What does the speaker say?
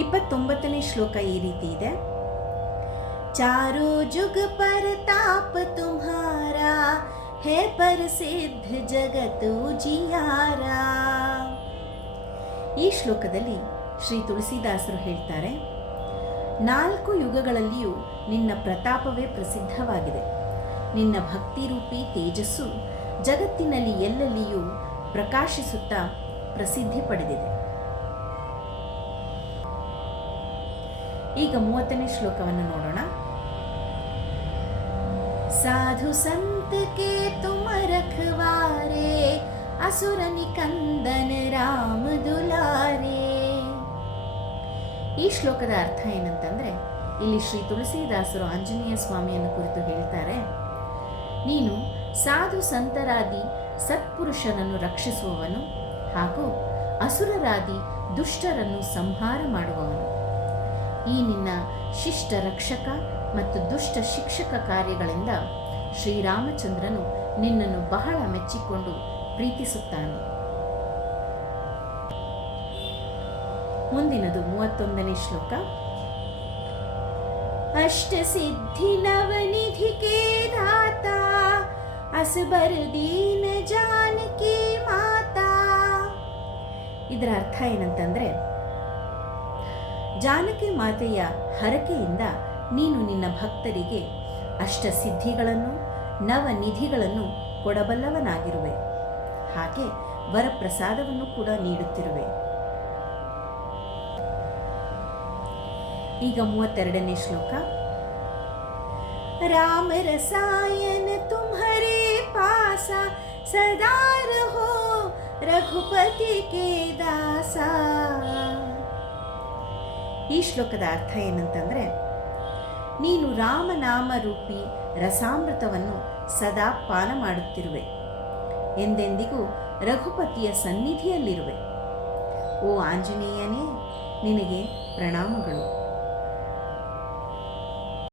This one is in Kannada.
29ನೇ ಶ್ಲೋಕ ಈ ರೀತಿ ಇದೆ. ಚಾರೋ ಜುಗ್ ಪರತಾಪ ತುಮ್ಹಾರಾ ಹೇ ಪ್ರಸಿದ್ಧ ಜಗತ್ತು ಜಿಯಾರ. ಈ ಶ್ಲೋಕದಲ್ಲಿ ಶ್ರೀ ತುಳಸಿದಾಸರು ಹೇಳ್ತಾರೆ, 4 ಯುಗಗಳಲ್ಲಿಯೂ ನಿನ್ನ ಪ್ರತಾಪವೇ ಪ್ರಸಿದ್ಧವಾಗಿದೆ. ನಿನ್ನ ಭಕ್ತಿರೂಪಿ ತೇಜಸ್ಸು ಜಗತ್ತಿನಲ್ಲಿ ಎಲ್ಲೆಲ್ಲಿಯೂ ಪ್ರಕಾಶಿಸುತ್ತಾ ಪ್ರಸಿದ್ಧಿ ಪಡೆದಿದೆ. ಈಗ 30ನೇ ಶ್ಲೋಕವನ್ನು ನೋಡೋಣ. ಸಾಧು ಸಂತ ಕೆ ತುಮ ರಖವಾರೆ ಅಸುರ ನಿಕಂದನ ರಾಮ ದುಲಾರೆ. ಈ ಶ್ಲೋಕದ ಅರ್ಥ ಏನಂತಂದ್ರೆ, ಇಲ್ಲಿ ಶ್ರೀ ತುಳಸಿದಾಸರು ಆಂಜನೇಯ ಸ್ವಾಮಿಯನ್ನು ಕುರಿತು ಹೇಳ್ತಾರೆ, ನೀನು ಸಾಧು ಸಂತರಾದಿ ಸತ್ಪುರುಷನನ್ನು ರಕ್ಷಿಸುವವನು ಹಾಗೂ ಅಸುರರಾದಿ ದುಷ್ಟರನ್ನು ಸಂಹಾರ ಮಾಡುವವನು. ಈ ನಿನ್ನ ಶಿಷ್ಟ ರಕ್ಷಕ ಮತ್ತು ದುಷ್ಟ ಶಿಕ್ಷಕ ಕಾರ್ಯಗಳಿಂದ ಶ್ರೀರಾಮಚಂದ್ರನು ನಿನ್ನನ್ನು ಬಹಳ ಮೆಚ್ಚಿಕೊಂಡು ಪ್ರೀತಿಸುತ್ತಾನೆ. ಮುಂದಿನದು 31ನೇ ಶ್ಲೋಕ. ಅಷ್ಟ ಸಿದ್ಧಿ ನವನಿಧಿ ಕೆ ದಾತಾ ಅಸಬರ್ ದೀನ ಜಾನಕಿ ಮಾತಾ. ಇದರ ಅರ್ಥ ಏನಂತಂದ್ರೆ, ಜಾನಕಿ ಮಾತೆಯ ಹರಕೆಯಿಂದ ನೀನು ನಿನ್ನ ಭಕ್ತರಿಗೆ ಅಷ್ಟ ಸಿದ್ಧಿಗಳನ್ನು ನವನಿಧಿಗಳನ್ನು ಕೊಡಬಲ್ಲವನಾಗಿರುವೆ, ಹಾಗೆ ವರಪ್ರಸಾದವನ್ನು ಕೂಡ ನೀಡುತ್ತಿರುವೆ. ಈಗ 32ನೇ ಶ್ಲೋಕ. ರಾಮ ರಸಾಯನ ತುಮ್ಹರೆ ಪಾಸ ಸದಾ ರಹೋ ರಘುಪತಿ ಕೆ ದಾಸ. ಈ ಶ್ಲೋಕದ ಅರ್ಥ ಏನಂತಂದ್ರೆ, ನೀನು ರಾಮನಾಮ ರೂಪಿ ರಸಾಮೃತವನ್ನು ಸದಾ ಪಾನ ಮಾಡುತ್ತಿರುವೆ, ಎಂದೆಂದಿಗೂ ರಘುಪತಿಯ ಸನ್ನಿಧಿಯಲ್ಲಿರುವೆ. ಓ ಆಂಜನೇಯನೇ, ನಿನಗೆ ಪ್ರಣಾಮಗಳು.